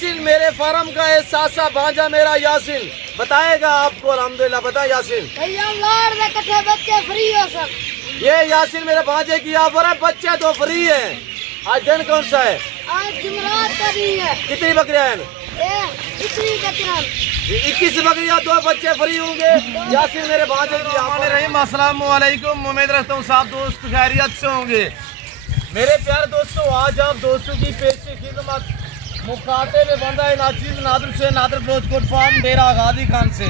यासिन मेरे फार्म का है, सासा भांजा मेरा यासिन बताएगा आपको। अल्हम्दुलिल्लाह बताए यासिन। भैया लाड़ में कटे बच्चे फ्री हो सब। ये यासिन मेरे भांजे की ऑफर है, बच्चे तो फ्री है। आज दिन कौन सा है? आज जुमरात का दिन है। कितनी बकरियां हैं? 21 बकरियां, 2 बच्चे फ्री होंगे यासिन मेरे भांजे की ऑफर है। अस्सलाम वालेकुम, उम्मीद रखता हूँ सब दोस्त खैरियत से होंगे। मेरे प्यारे दोस्तों, आज आप दोस्तों की पेशी खिदमत मुखाते में बंदा है नाचीज नादर से, नादर फिरोजकोट फार्म डेरा गाजी खान से।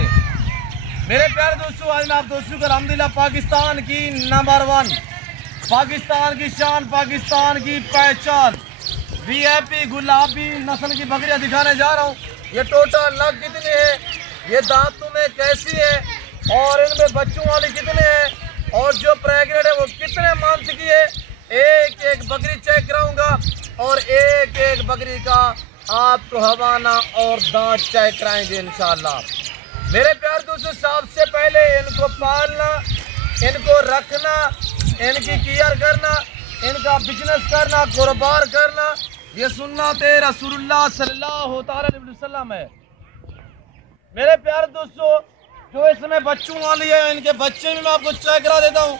मेरे प्यारे दोस्तों, आज मैं आप दोस्तों को अल्हम्दुलिल्लाह पाकिस्तान की नंबर 1, पाकिस्तान की शान, पाकिस्तान की पहचान VIP गुलाबी नस्ल की बकरियां दिखाने जा रहा हूँ। ये टोटल नग कितने हैं, ये दांतों में कैसी है और इनमें बच्चों वाली कितने हैं और जो प्रेग्नेंट है वो कितने मंथ की है, एक एक बकरी चेक कराऊंगा और एक एक बकरी का आपको हवाना और दांत चेक कराएंगे इंशाल्लाह। मेरे प्यार दोस्तों, सबसे पहले इनको पालना, इनको रखना, इनकी केयर करना, इनका बिजनेस करना, कारोबार करना, ये सुन्नत रसूलुल्लाह सल्लल्लाहु अलैहि वसल्लम है। मेरे प्यारे दोस्तों, जो इसमें बच्चों वाली है, इनके बच्चे भी मैं आपको चेक करा देता हूँ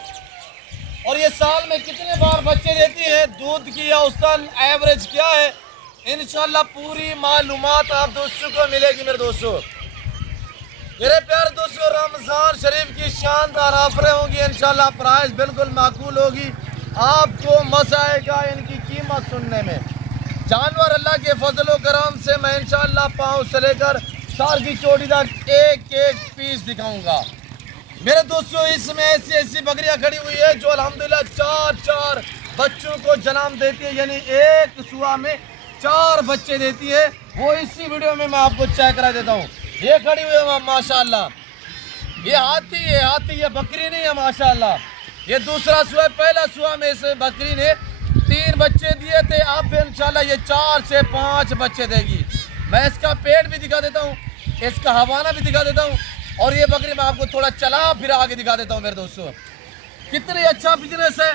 और ये साल में कितने बार बच्चे देती है, दूध की या उसका एवरेज क्या है, इंशाल्लाह पूरी मालूमात आप दोस्तों को मिलेगी। मेरे दोस्तों, मेरे प्यारे दोस्तों, रमजान शरीफ की शानदार ऑफरें होंगी इंशाल्लाह, प्राइस बिल्कुल माकूल होगी, आपको मजा आएगा इनकी कीमत सुनने में। जानवर अल्लाह के फजलो करम से मैं इंशाल्लाह पाँव से लेकर सार की चोटी तक एक एक पीस दिखाऊंगा। मेरे दोस्तों, इसमें ऐसी ऐसी बकरियां खड़ी हुई है जो अल्हम्दुलिल्लाह 4 बच्चों को जन्म देती है, यानी एक सुआ में 4 बच्चे देती है। वो इसी वीडियो में मैं आपको चेक करा देता हूँ। ये खड़ी हुई है माशाल्लाह, ये हाथी है, हाथी ये बकरी नहीं है माशाल्लाह। ये दूसरा सुआ, पहला सुआ में इस बकरी ने 3 बच्चे दिए थे, अब इंशाल्लाह ये 4 से 5 बच्चे देगी। मैं इसका पेट भी दिखा देता हूँ, इसका हवाना भी दिखा देता हूँ और ये बकरी मैं आपको थोड़ा चला फिर आगे दिखा देता हूँ। मेरे दोस्तों, कितनी अच्छा बिजनेस है,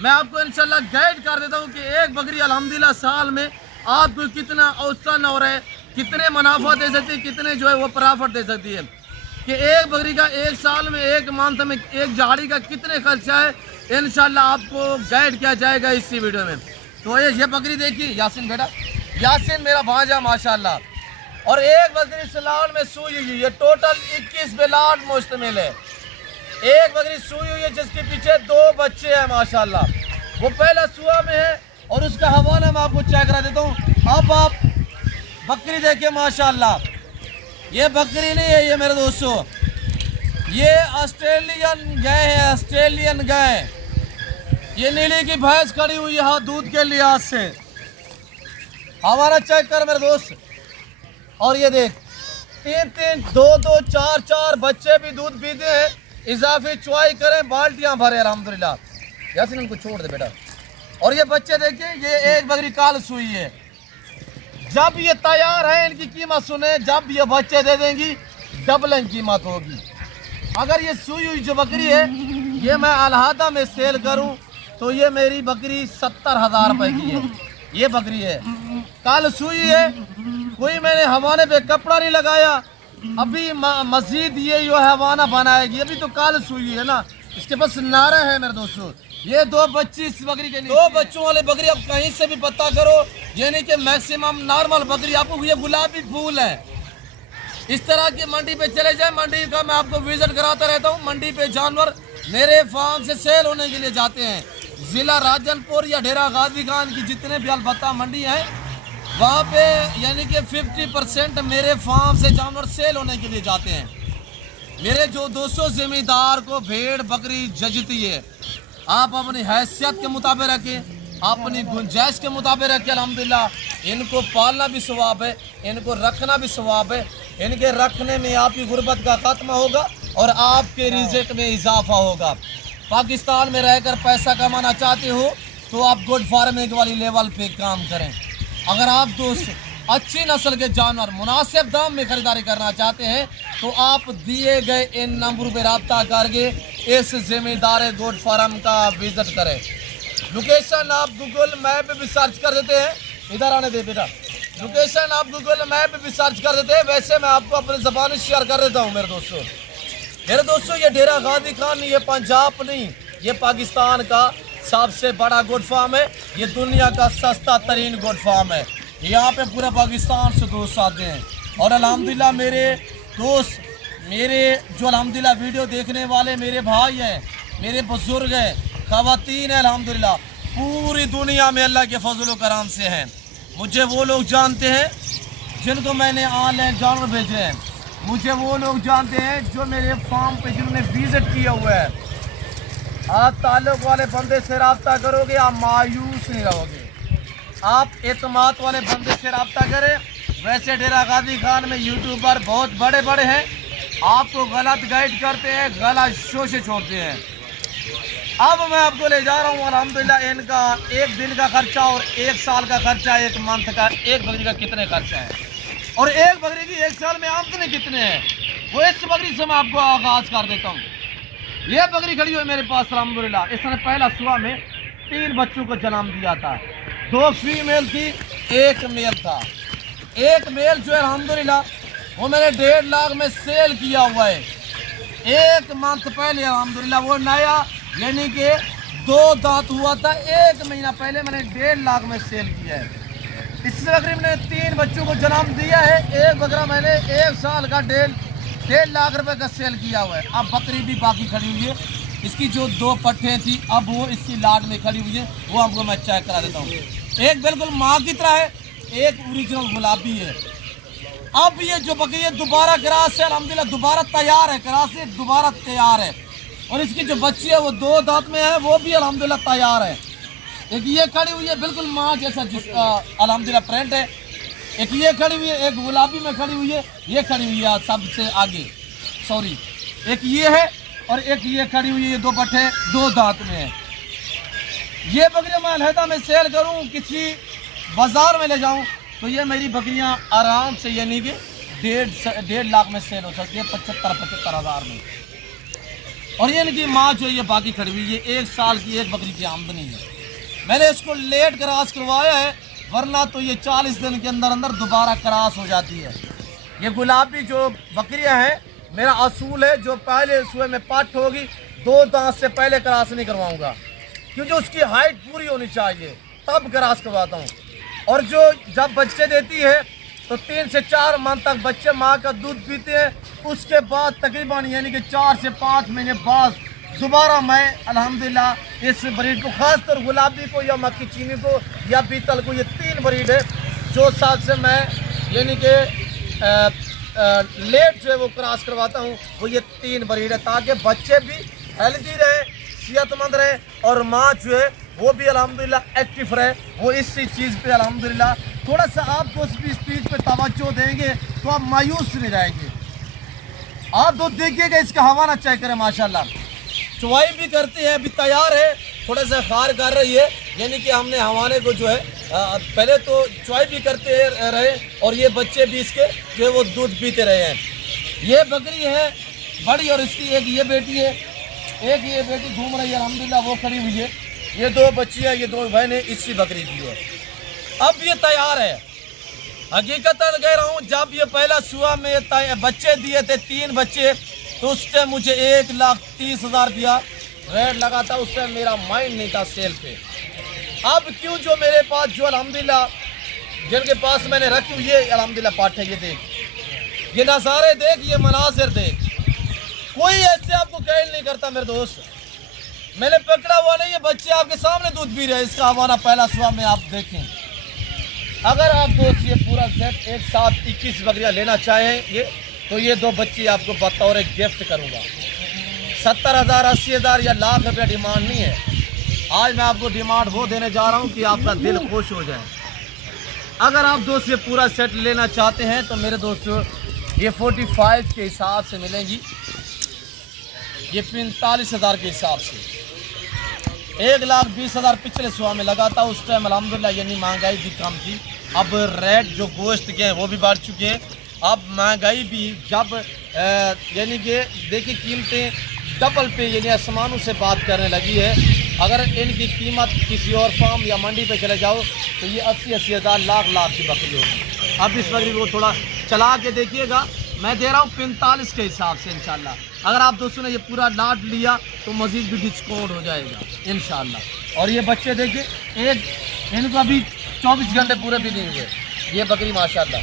मैं आपको इंशाल्लाह गाइड कर देता हूँ कि एक बकरी अल्हम्दुलिल्लाह साल में आपको कितना औसतन हो रहा है, कितने मुनाफा दे सकती है, कितने जो है वो प्रॉफिट दे सकती है, कि एक बकरी का एक साल में, एक मंथ में, एक झाड़ी का कितने खर्चा है, इंशाल्लाह आपको गाइड किया जाएगा इसी वीडियो में। तो ये बकरी देखिए यासिन बेटा, यासिन मेरा भांजा माशाल्लाह, और एक बकरी सलाल में सूई हुई है, टोटल 21 बेलाट मुश्तमिल है। एक बकरी सूई हुई है जिसके पीछे 2 बच्चे हैं माशाल्लाह, वो पहला सुआ में है और उसका हवाना मैं आपको चेक करा देता हूँ। अब आप बकरी देखिए माशाल्लाह, ये बकरी नहीं है, ये मेरे दोस्तों ये ऑस्ट्रेलियन गाय है, ऑस्ट्रेलियन गाय। ये नीली की भैंस खड़ी हुई है हाँ दूध के लिहाज से, हमारा चेक कर मेरे दोस्त। और ये देख 3 2 4 बच्चे भी दूध पीते हैं, इजाफी चुआई करें, बाल्टियां भरे अल्हम्दुलिल्लाह। यासिन इनको छोड़ दे बेटा। और ये बच्चे देखिए, ये एक बकरी काल सुई है, जब ये तैयार है इनकी कीमत सुने, जब ये बच्चे दे देंगी डबल कीमत होगी। अगर ये सुई हुई जो बकरी है ये मैं अलहदा में सेल करूं तो ये मेरी बकरी 70,000 रुपए की है। ये बकरी है, काल सुई है, कोई मैंने हवाने पे कपड़ा नहीं लगाया, अभी मजीद ये जो हवाना बनाएगी, अभी तो काल सुई है ना, इसके पास नारा है मेरे दोस्तों। ये 2 बच्ची इस बकरी के 2 बच्चों वाली बकरी आप कहीं से भी पता करो, यानी कि मैक्सिमम नॉर्मल बकरी आपको ये गुलाबी फूल है। इस तरह की मंडी पे चले जाए, मंडी का मैं आपको विजिट कराता रहता हूँ। मंडी पे जानवर मेरे फार्म से सेल होने के लिए जाते हैं, जिला राजनपुर या डेरा गाजी खान की जितने भी अलबत्ता मंडी है वहाँ पे, यानी कि 50% मेरे फार्म से जानवर सेल होने के लिए जाते हैं। मेरे जो 200 जिम्मेदार को भेड़ बकरी जजती है, आप अपनी हैसियत के मुताबिक रखें, अपनी गुंजाइश के मुताबिक रखें। अल्हम्दुलिल्लाह इनको पालना भी सवाब है, इनको रखना भी सवाब है। इनके रखने में आपकी गुर्बत का खात्मा होगा और आपके रिज़्क में इजाफा होगा। पाकिस्तान में रहकर पैसा कमाना चाहते हो तो आप गुड फार्मिंग वाली लेवल पे काम करें। अगर आप दोस्त अच्छी नस्ल के जानवर मुनासिब दाम में खरीदारी करना चाहते हैं तो आप दिए गए इन नंबरों पर रब्ता करके इस जिम्मेदार गोट फार्म का विजिट करें। लोकेशन आप गूगल मैप पे भी सर्च कर देते हैं, इधर आने दे बेटा, लोकेशन आप गूगल मैप पे भी सर्च कर देते हैं। वैसे मैं आपको अपनी ज़बान शेयर कर देता हूँ मेरे दोस्तों। ये डेरा गाजी खान नहीं, ये पंजाब नहीं, ये पाकिस्तान का सबसे बड़ा गोट फार्म है। ये दुनिया का सस्ता तरीन गोट फार्म है। यहाँ पे पूरे पाकिस्तान से दोस्त आते हैं। और अल्हम्दुलिल्लाह मेरे दोस्त, मेरे जो अल्हम्दुलिल्लाह वीडियो देखने वाले मेरे भाई हैं, मेरे बुजुर्ग हैं, ख़वातीन हैं, अल्हम्दुलिल्लाह पूरी दुनिया में अल्लाह के फजल करम से हैं। मुझे वो लोग जानते हैं जिनको मैंने ऑनलाइन जानवर भेजे हैं। मुझे वो लोग जानते हैं जो मेरे फार्म पे जिन्होंने विज़िट किया हुआ है। आप ताल्लुक़ वाले बंदे से रब्ता करोगे, आप मायूस नहीं रहोगे। आप एतमाद वाले बंदे से रब्ता करें। वैसे डेरा गाजी खान में यूट्यूबर बहुत बड़े बड़े हैं, आपको गलत गाइड करते हैं, गलत शो से छोड़ते हैं। अब मैं आपको ले जा रहा हूँ अल्हम्दुलिल्लाह इनका एक दिन का खर्चा और एक साल का खर्चा, एक मंथ का, एक बकरी का कितने खर्चा है और एक बकरी की एक साल में आमदनी कितने हैं, वो इस बकरी से मैं आपको आगाज़ कर देता हूँ। ये बकरी खड़ी हुई मेरे पास अल्हम्दुलिल्लाह। इसने पहला सुबह में 3 बच्चों को जन्म दिया था। 2 फीमेल थी, 1 मेल था। 1 मेल जो है अल्हम्दुलिल्लाह वो मैंने 1.5 लाख में सेल किया हुआ है। 1 मंथ पहले अल्हम्दुलिल्लाह वो नया यानी कि 2 दांत हुआ था। 1 महीना पहले मैंने 1.5 लाख में सेल किया है। इस बकरी ने 3 बच्चों को जन्म दिया है। एक बकरा मैंने 1 साल का 1.5 लाख रुपए का सेल किया हुआ है। अब बकरी भी बाकी खड़ी हुई है। इसकी जो 2 पट्ठे थी अब वो इसकी लाट में खड़ी हुई है, वो आपको मैं चेक करा देता हूँ। एक बिल्कुल माँ की तरह है, एक ओरिजिनल गुलाबी है। अब ये जो बकरी है दोबारा क्रास है अल्हम्दुलिल्लाह, दोबारा तैयार है, क्रास से दोबारा तैयार है। और इसकी जो बच्ची है वो 2 दांत में है, वो भी अल्हम्दुलिल्लाह तैयार है। एक ये खड़ी हुई है बिल्कुल माँ जैसा जिसका अल्हम्दुलिल्लाह प्रिंट है। एक ये खड़ी हुई है, एक गुलाबी में खड़ी हुई है, ये खड़ी हुई है सबसे आगे, सॉरी एक ये है और एक ये खड़ी हुई है। ये 2 पट्ठे 2 दांत में है। ये बकरियाँ मैं अलहदा में सेल करूँ, किसी बाजार में ले जाऊँ तो ये मेरी बकरियाँ आराम से यानी कि 1.5 लाख में सेल हो सकती है, 75 हज़ार में। और ये इनकी माँ जो ये बाकी खड़ी हुई है, 1 साल की एक बकरी की आमदनी है। मैंने इसको लेट क्रॉस करवाया है, वरना तो ये 40 दिन के अंदर अंदर दोबारा क्रॉस हो जाती है। ये गुलाबी जो बकरियां हैं मेरा असूल है, जो पहले सुबह में पट होगी 2 दांत से पहले क्रॉस नहीं करवाऊंगा, क्योंकि उसकी हाइट पूरी होनी चाहिए, तब क्रॉस करवाता हूँ। और जो जब बच्चे देती है तो 3 से 4 मंथ तक बच्चे माँ का दूध पीते हैं। उसके बाद तकरीबन यानी कि 4 से 5 महीने बाद दोबारा मैं अल्हम्दुलिल्लाह इस ब्रीड को, खासतौर गुलाबी को या मक्की चीनी को या बीतल को, ये 3 ब्रीड है जो साल से मैं यानी कि लेट जो है वो क्रॉस करवाता हूँ। वो ये 3 ब्रीड है ताकि बच्चे भी हेल्दी रहे, सेहतमंद रहे और माँ जो है वो भी अल्हम्दुलिल्लाह एक्टिव रहे। वो इसी चीज़ पे अल्हम्दुलिल्लाह थोड़ा सा आपको इस चीज़ पे तवज्जो देंगे तो आप मायूस नहीं रहेंगे। आप तो देखिएगा, इसका हवाना चेक करें, माशाल्लाह चुवाई भी करती है, अभी तैयार है, थोड़ा सा खार कर रही है, यानी कि हमने हवाने को जो है पहले तो चुवाई भी करते रहे और ये बच्चे भी इसके जो है वो दूध पीते रहे हैं। ये बकरी है बड़ी और इसकी एक ये बेटी है, एक ये बेटी घूम रही है अल्हम्दुलिल्लाह, वो खड़ी हुई है। ये 2 बच्चियाँ, ये 2 बहनें इसी बकरी की है। अब ये तैयार है। हकीकतन कह रहा हूँ, जब ये पहला सुबह में बच्चे दिए थे 3 बच्चे, तो उस टाइम मुझे 1,30,000 दिया रेट लगा था। उस टाइम मेरा माइंड नहीं था सेल पे। अब क्यों जो मेरे पास जो अल्हम्दुलिल्लाह जिनके पास मैंने रखी हुई है अल्हम्दुलिल्लाह पाठ है, ये देख, ये नज़ारे देख, ये मनाजिर देख, कोई ऐसे आपको कैल नहीं करता मेरे दोस्त। मैंने पकड़ा हुआ नहीं है, बच्चे आपके सामने दूध पी रहे हैं। इसका हमारा पहला सुबह में आप देखें। अगर आप दोस्त ये पूरा सेट एक साथ 21 बकरियाँ लेना चाहेंगे तो ये 2 बच्चे आपको बतौर गिफ्ट करूँगा। 70,000, 80,000 या लाख रुपया डिमांड नहीं है। आज मैं आपको डिमांड वो देने जा रहा हूँ कि आपका दिल खुश हो जाए। अगर आप दोस्त ये पूरा सेट लेना चाहते हैं तो मेरे दोस्तों ये 45 के हिसाब से मिलेंगी, ये 45,000 के हिसाब से। 1,20,000 पिछले सुबह में लगा था, उस टाइम अल्हम्दुलिल्लाह यानी महंगाई भी कम थी। अब रेट जो गोश्त के हैं वो भी बढ़ चुके हैं। अब महंगाई भी जब यानी कि देखिए कीमतें डबल पे यानी आसमानों से बात करने लगी है, अगर इनकी कीमत किसी और फार्म या मंडी पे चले जाओ तो ये 80-80 हज़ार लाख की बकरी होगी। अब इस बकरी को थोड़ा चला के देखिएगा, मैं दे रहा हूँ 45 के हिसाब से इंशाल्लाह। अगर आप दोस्तों ने ये पूरा लाट लिया तो मज़ीद भी डिस्काउंट हो जाएगा इंशाल्लाह। और ये बच्चे देखिए, एक इनको अभी 24 घंटे पूरे भी नहीं हुए ये बकरी माशाल्लाह,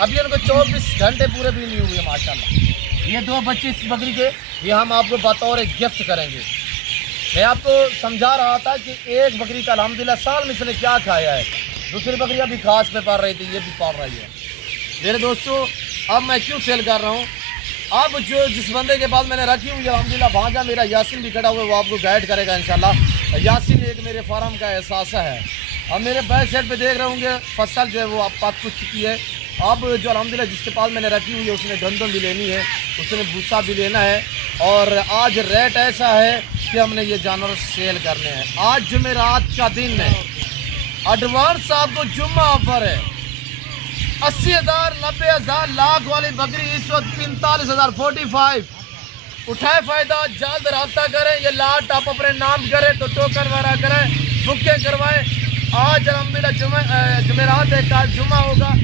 अभी इनको 24 घंटे पूरे भी नहीं हुए माशाल्लाह। ये 2 बच्चे इस बकरी के ये हम आपको बतौर एक गिफ्ट करेंगे। मैं आपको समझा रहा था कि एक बकरी का अल्हम्दुलिल्लाह साल में इसने क्या खाया है, दूसरी बकरियाँ भी घास पे पाल रही थी, ये भी पाल रही है। मेरे दोस्तों अब मैं क्यों सेल कर रहा हूँ, अब जो जिस बंदे के पास मैंने रखी हुई अल्हम्दुलिल्लाह भांजा मेरा यासिन भी खड़ा हुआ है, वो आपको गाइड करेगा इंशाल्लाह। यासिन एक मेरे फार्म का एहसास है। अब मेरे बैक साइड पे देख रहे होंगे फसल जो है वो आप पक चुकी है। अब जो अल्हम्दुलिल्लाह जिसके पास मैंने रखी हुई है उसने गंदम भी लेनी है, उसने भूसा भी लेना है। और आज रेट ऐसा है कि हमने ये जानवर सेल करने हैं। आज जुमेरात का दिन है, एडवांस आपको जुम्मा ऑफर है। 80,000 90,000 लाख वाली बकरी इस वक्त 45,000 45। उठाए फ़ायदा, जल्द रब्ता करें। ये लाट आप अपने नाम करें तो टोकन वगैरह करें, बुकिंग करवाएं। आज अल्हम्दुलिल्लाह जुमेरात है, कल जुम्मा होगा,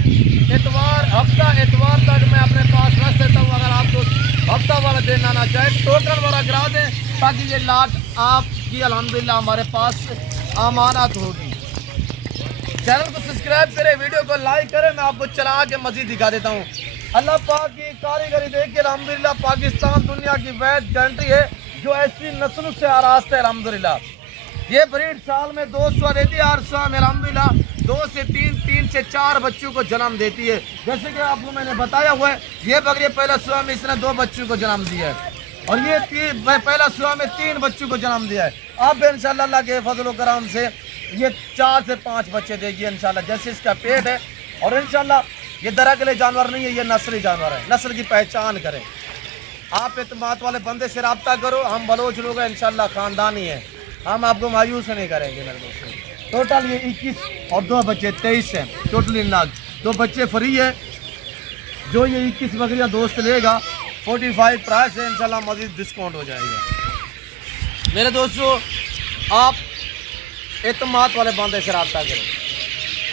इतवार हफ्ता इतवार तक मैं अपने पास रख देता हूँ। अगर आपको हफ्ता वाला दिन आना चाहे टोकन वाला करा दें ताकि ये लाट आपकी अल्हम्दुलिल्लाह हमारे पास अमानत होगी। चैनल को सब्सक्राइब करें, वीडियो को लाइक करें। मैं आपको चला के मज़ीद दिखा देता हूँ। अल्लाह पाक की कारीगरी देख के अल्हम्दुलिल्लाह पाकिस्तान दुनिया की वैद कंट्री है जो ऐसी नस्लों से आरास्त है अल्हम्दुलिल्लाह। ये ब्रीड साल में 200 देती है, हर साल में अल्हम्दुलिल्लाह 2 से 3 से 4 बच्चों को जन्म देती है। जैसे कि आपको मैंने बताया हुआ है, ये बकरी पहला सुबह में इसने 2 बच्चों को जन्म दिया है और ये पहला सुबह में 3 बच्चों को जन्म दिया है। अब इंशाल्लाह अल्लाह के फजल करम से ये 4 से 5 बच्चे देगी इंशाल्लाह, जैसे इसका पेट है। और इंशाल्लाह ये दरअसल जानवर नहीं है, ये नस्ली जानवर है। नस्ल की पहचान करें, आप एतमाद वाले बंदे से रब्ता करो। हम बलोच लोग हैं इंशाल्लाह, ख़ानदानी है, हम आपको मायूस नहीं करेंगे मेरे दोस्तों। टोटल ये 21 और 2 बच्चे 23 हैं, टोटल इन लाख 2 बच्चे फ्री है। जो ये 21 बकरियाँ दोस्त लेगा 45 प्राइस है, इंशाल्लाह मज़ीद डिस्काउंट हो जाएगा। मेरे दोस्तों आप एतमाद वाले बंदे से रब्ता करें।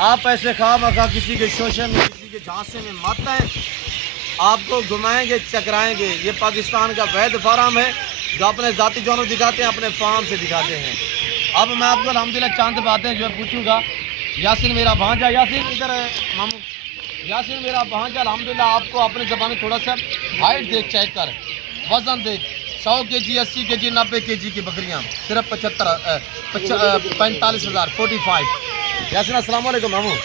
आप ऐसे खा मखा किसी के शोषण में किसी के झांसे में मत हैं, आपको घुमाएंगे चकराएंगे। ये पाकिस्तान का वैध फार्म है जो अपने ज़ाती जानवर दिखाते हैं, अपने फार्म से दिखाते हैं। अब मैं आपको अल्हम्दुलिल्लाह चंद बातें जो है पूछूंगा। यासिन मेरा भांजा, यासिन इधर है मामू, यासिन मेरा भांजा अल्हम्दुलिल्लाह आपको अपने ज़बान में थोड़ा सा हाइट देख, चेक कर, वज़न देख, 100 kg 80 kg 90 kg की बकरियाँ सिर्फ 45,000 45। यासिन अस्सलाम वालेकुम मामू।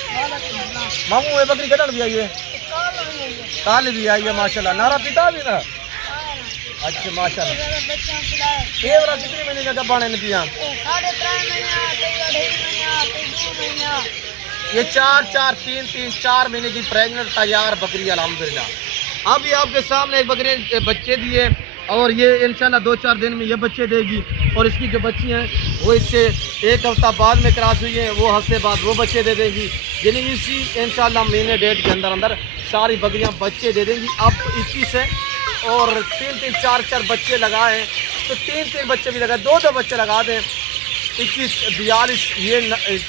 मामू ये बकरी कटल भी आई है, काली भी आई है माशाल्लाह, नारा पिता भी ना। अच्छा माशाल्लाह। ये वाला कितने महीने का गब्बान है नतिया? 3.5 ये 4 महीने की प्रेग्नेंट तैयार बकरी अल्हम्दुलिल्लाह। अभी आपके सामने एक बकरी बच्चे दिए और ये इंशाल्लाह 2-4 दिन में ये बच्चे देगी। और इसकी जो बच्ची हैं वो इससे 1 हफ्ता बाद में क्रॉस हुई है, वो हफ्ते बाद वो बच्चे दे देगी। यानी इसी इंशाल्लाह महीने डेढ़ के अंदर सारी बकरियां बच्चे दे देंगी। अब 21 है और 3-3 4-4 बच्चे लगाए तो 3-3 बच्चे भी लगाए, 2-2 बच्चे लगा दें, 21 42 ये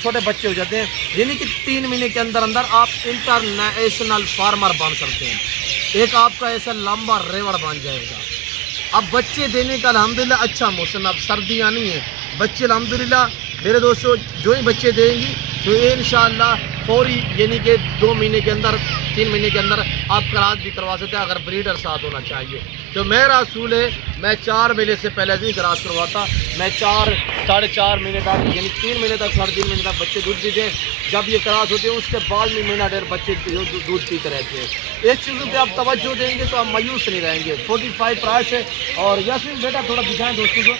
छोटे बच्चे हो जाते हैं। यानी कि 3 महीने के अंदर आप इंटरनेशनल फार्मर बन सकते हैं। एक आपका ऐसा लंबा रेवड़ बन जाएगा। अब बच्चे देने का अल्हम्दुलिल्लाह अच्छा मौसम, अब सर्दियाँ नहीं है, बच्चे अल्हम्दुलिल्लाह मेरे दोस्तों जो ही बच्चे देंगी तो इंशाअल्लाह फौरी यानी कि 2 महीने के अंदर 3 महीने के अंदर आप क्रॉस भी करवा सकते हैं अगर ब्रीडर साथ होना चाहिए। तो मेरा असूल है मैं 4 महीने से पहले नहीं क्रॉस करवाता, मैं 4 साढ़े 4 महीने तक यानी 3 महीने तक 3.5 महीने तक बच्चे दूध पीते हैं। जब ये क्रॉस होते हैं उसके बाद में महीना डेढ़ बच्चे दूध पीते रहते हैं। एक चीज़ों पे आप तवज्जो देंगे तो आप मायूस नहीं रहेंगे। 45 प्राइस है। और यासिन बेटा थोड़ा दिखाएं दोस्तों को,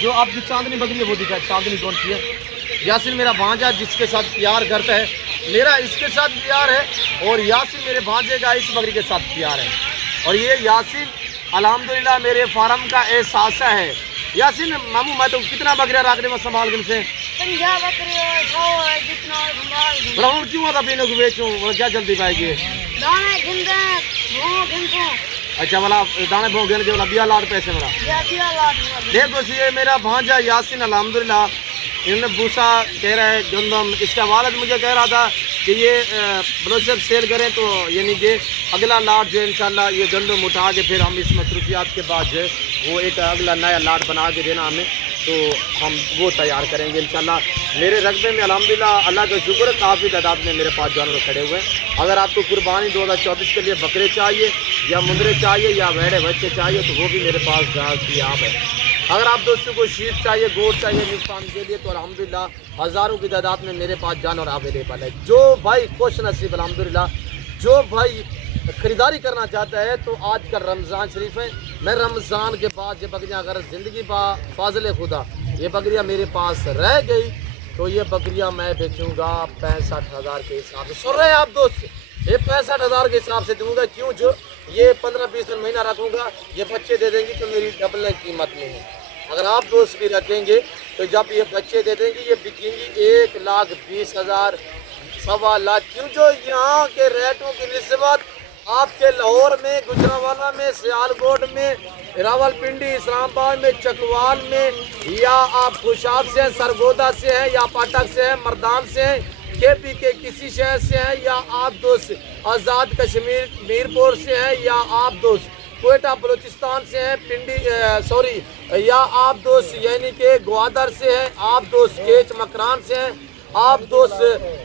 जो आपकी चांदनी बकरी है वो दिखाए, चांदनी कौन सी है? यासिन मेरा भांजा जिसके साथ प्यार करता है, मेरा इसके साथ प्यार है और यासिन मेरे भांजे का इस बकरी के साथ प्यार है। और ये यासिन अल्हम्दुलिल्लाह मेरे फार्म का एहसास है। यासिन मामू मैं तो कितना बकरियाँ रखने में संभाल कर से 50 बकरी है, 100 है, जितना संभाल राउंड क्यों आता पीने को बेचूँ, क्या जल्दी पाएगी? दाने गिनते हैं, अच्छा वाला दाने भोगन के वाला 20 लाख पैसे मेरा ये 20 लाख देखो ये मेरा भांजा यासीन अल्हम्दुलिल्लाह इन्होंने भूसा कह रहा है गंदम। इसका वालिद मुझे कह रहा था कि ये ब्रोशर सेल करें तो यानी कि अगला लाट जो है इंशाल्लाह ये गंदम उठा के फिर हम इस मसरूफियात के बाद जो है वो एक अगला नया लाट बना के देना हमें, तो हम वो तैयार करेंगे इंशाल्लाह। मेरे रकबे में अल्हम्दुलिल्लाह अल्लाह का शुक्र है काफ़ी तादाद में मेरे पास जानवर खड़े हुए हैं। अगर आपको कुर्बानी 2024 के लिए बकरे चाहिए या मुंदरे चाहिए या भेड़े बच्चे चाहिए तो वो भी मेरे पास दस्तियाब है। अगर आप दोस्तों को शीत चाहिए, गोट चाहिए निस्पान के लिए तो अल्हम्दुलिल्लाह हज़ारों की तादाद में मेरे पास जानवर अवेलेबल है। जो भाई खुश नसीब अल्हम्दुलिल्लाह, जो भाई ख़रीदारी करना चाहता है तो आज का रमज़ान शरीफ है। मैं रमज़ान के बाद ये बकरियाँ अगर ज़िंदगी बा फाज़िल खुदा ये बकरियाँ मेरे पास रह गई तो ये बकरियाँ मैं बेचूँगा 65,000 के हिसाब से। सुन रहे हैं आप दोस्त, ये 65,000 के हिसाब से दूँगा। क्यों? जो ये 15-20 दिन महीना रखूँगा ये बच्चे दे देंगी तो मेरी डबल कीमत में है। अगर आप दोस्त भी रखेंगे तो जब ये बच्चे दे देंगी ये बिकेंगी 1,20,000 सवा लाख। क्यों? जो यहाँ के रेटों की निस्बत आपके लाहौर में, गुजरांवाला में, सियालकोट में, रावलपिंडी, इस्लामाबाद में, चकवाल में या आप खुशाब से हैं, सरगोदा से हैं या पाटक से हैं, मर्दान से हैं, KP के किसी शहर से हैं या आप दोस्त आज़ाद कश्मीर मीरपुर से हैं या आप दोस्त कोयटा बलूचिस्तान से हैं, पिंडी या आप दोस्त यानी कि ग्वादर से हैं, आप दोस्त केच मकरान से हैं, आप दोस्त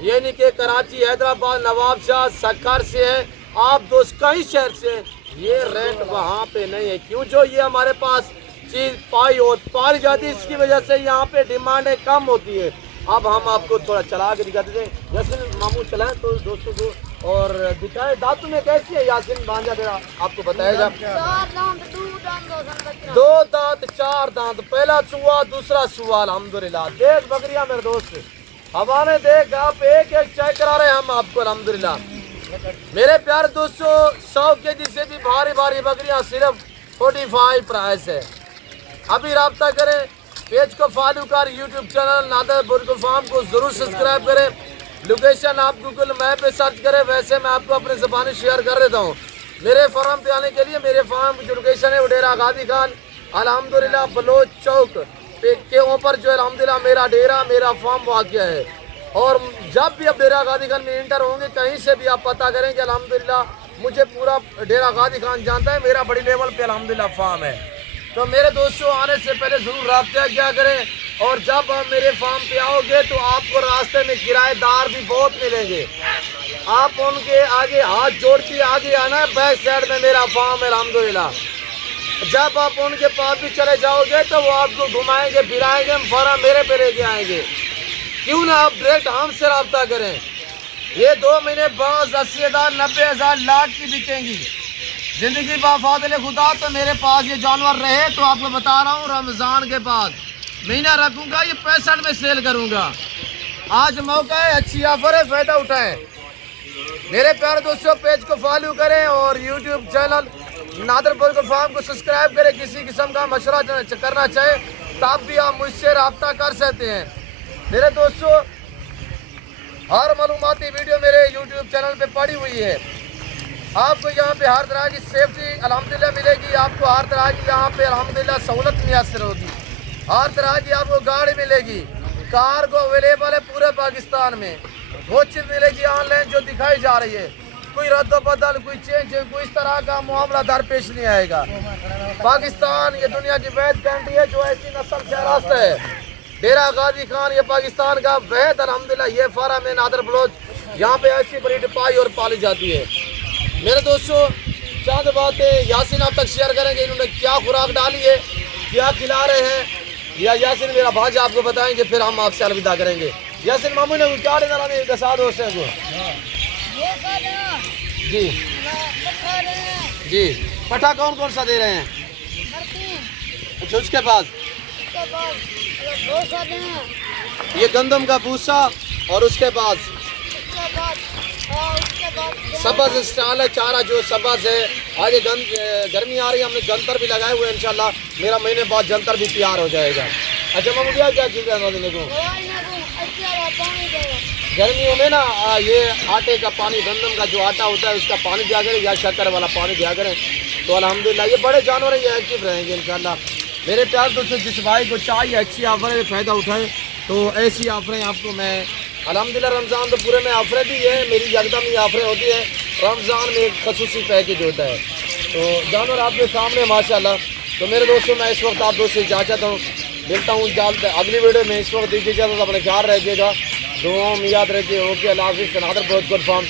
यानी कि कराची, हैदराबाद, नवाबशाह, सक्कर से हैं, आप दोस्त कई शहर से हैं। ये रेट वहाँ पे नहीं है। क्यों? जो ये हमारे पास चीज़ पाई जाती है इसकी वजह से यहाँ पे डिमांडें कम होती है। अब हम आपको थोड़ा चला के दिखा देते हैं। यासीन मामू चलाएं तो दोस्तों को और दिखाएं दांतों में कैसी है यासीन भांजा तेरा आपको बताएगा। 2 दांत 4 दांत, पहला सुआ दूसरा सुआ अल्हम्दुलिल्लाह। देख बकरियां मेरे दोस्त हवाले देख, आप एक एक चेक करा रहे हैं हम आपको अल्हम्दुलिल्लाह। मेरे प्यारे दोस्तों 100 केजी से भी भारी भारी बकरियां सिर्फ 45 प्राइस है। अभी रब्ता करें, पेज को फॉलो कर, यूट्यूब चैनल नादर बुर्गो फार्म को ज़रूर सब्सक्राइब करें। लोकेशन आप गूगल मैप पे सर्च करें, वैसे मैं आपको अपनी ज़बानी शेयर कर देता हूँ। मेरे फार्म पे आने के लिए मेरे फार्म की जो लोकेशन है वो डेरा गादी खान अल्हम्दुलिल्लाह बलोच चौक के ऊपर जो है अल्हम्दुलिल्लाह मेरा डेरा मेरा फार्म वाक़या है। और जब भी आप डेरा गादी खान में इंटर होंगे कहीं से भी आप पता करेंगे अल्हम्दुलिल्लाह मुझे पूरा डेरा गादी खान जानता है, मेरा बड़ी लेवल पे अल्हम्दुलिल्लाह फार्म है। तो मेरे दोस्तों आने से पहले ज़रूर रब्ता क्या करें, और जब आप मेरे फार्म पे आओगे तो आपको रास्ते में किराएदार भी बहुत मिलेंगे। आप उनके आगे हाथ जोड़ के आगे आना है, बैक साइड में मेरा फार्म है अल्हम्दुलिल्लाह। जब आप उनके पास भी चले जाओगे तो वो आपको घुमाएंगे फिराएंगे, फार्म मेरे पे लेके आएंगे। क्यों ना आप डायरेक्ट हमसे रब्ता करें। ये 2 महीने बाद 80,000 90,000 लाख की बिकेंगी। ज़िंदगी बाफादिल खुदा तो मेरे पास ये जानवर रहे तो आपको बता रहा हूँ रमज़ान के बाद महीना रखूँगा, ये 65 में सेल करूँगा। आज मौका है, अच्छी ऑफर है, फ़ायदा उठाएं। मेरे प्यारे दोस्तों पेज को फॉलो करें और यूट्यूब चैनल नादर बुर्गो फार्म को सब्सक्राइब करें। किसी किस्म का मशवरा करना चाहे तब भी आप मुझसे रब्ता कर सकते हैं। मेरे दोस्तों हर मालूमाती वीडियो मेरे यूट्यूब चैनल पे पड़ी हुई है। आपको यहाँ पे हर तरह की सेफ्टी अल्हम्दुलिल्लाह मिलेगी, आपको हर तरह की यहाँ पे अल्हम्दुलिल्लाह सहूलत मुयसर होगी, हर तरह की आपको गाड़ी मिलेगी, कार को अवेलेबल है पूरे पाकिस्तान में, वो चीज़ मिलेगी ऑनलाइन जो दिखाई जा रही है। कोई रद्द बदल, कोई चेंज, कोई इस तरह का मामला दरपेश नहीं आएगा। पाकिस्तान ये दुनिया की वैध कंट्री है जो ऐसी नस्ल से रास्ता है। डेरा गादी खान ये पाकिस्तान का वैध अल्हम्दुलिल्लाह ये फार्म है नादर बलोच, यहाँ पे ऐसी ब्रीड पाई और पाली जाती है। मेरे दोस्तों चंद बातें यासीन आप तक शेयर करेंगे, इन्होंने क्या खुराक डाली है, क्या खिला रहे हैं, या यासीन मेरा भांजा आपको बताएंगे, फिर हम आपसे अलविदा करेंगे। यासीन मामू ने क्या दसा दोस्तों को जी जी पट्टा कौन कौन सा दे रहे हैं? अच्छा उसके बाद ये गंदम का भूसा और उसके बाद सबज स्टाल है, चारा जो सबज है। आज गर्मी आ रही है, हमने जंतर भी लगाए हुए हैं, इंशाल्लाह मेरा महीने बाद जंतर भी तैयार हो जाएगा। अच्छा मामू क्या चीज़ है देने को? गर्मियों में ना ये आटे का पानी, गंदम का जो आटा होता है उसका पानी दिया करें या शक्कर वाला पानी दिया करें, तो अल्हम्दुलिल्लाह ये बड़े जानवर हैं, ये एक्टिव रहेंगे इंशाल्लाह। मेरे प्यार दोस्तों, जिस भाई को चाहिए अच्छी ऑफर है, फ़ायदा उठाएं, तो ऐसी ऑफरें आपको मैं अल्हम्दुलिल्लाह, रमज़ान तो पूरे में ऑफरें भी है, मेरी यकदम ही ऑफरें होती है। रमज़ान में एक खसूसी पैकेज होता है, तो जानवर आपके सामने माशाल्लाह। तो मेरे दोस्तों, मैं इस वक्त आप दोस्तों से इजाज़त हूँ, मिलता हूँ जल्द अगली वीडियो में। इस वक्त दीजिएगा तो अपने ख्याल रखिएगा, दुआओं में याद रखिए। ओके, अल्लाह हाफ़िज़। बहुत गुड फार्म।